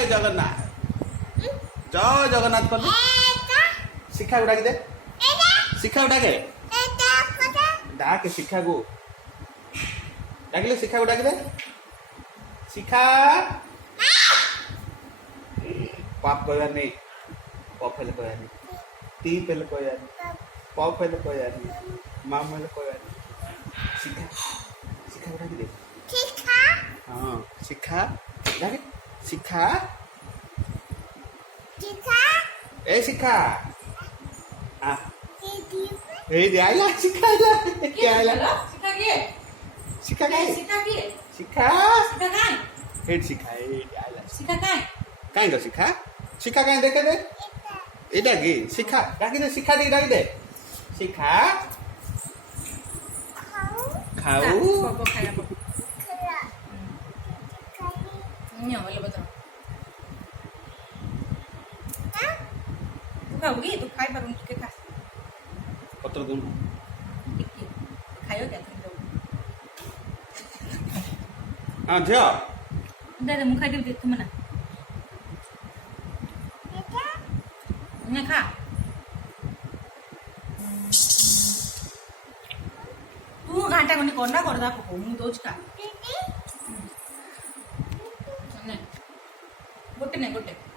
जय जगन्नाथ जय जगन्नाथ कर शिखा को डाक दे शिखा को डाके डाक शिखा को डाकिले शिखा को डाक दे शिखा पाप कहवार नहीं प फेल कहवार नहीं टी फेल कहवार नहीं प फेल कहवार नहीं माम फेल कहवार नहीं शिखा शिखा को डाक दे हाँ शिखा डाके शिखा ए शिखा आ ए आइला शिखा आइला क्या आइला शिखा के शिखा काय शिखा के शिखा शिखा काय हेड शिखा ए आइला शिखा काय काय गो शिखा शिखा काय देखे दे एटा की शिखा डाकी दे शिखा दी डाकी दे शिखा खाऊ पप्पा खाया पप्पा वाला बता तू खाओगी तू खाई पर उनके खा पत्र दूं खायो क्या तुम लोग हां झियो दादा मुख खाई दे तुम ना खा तू घाटा कोनी कोना करदा पको मु दोच का गोटे नहीं गोटे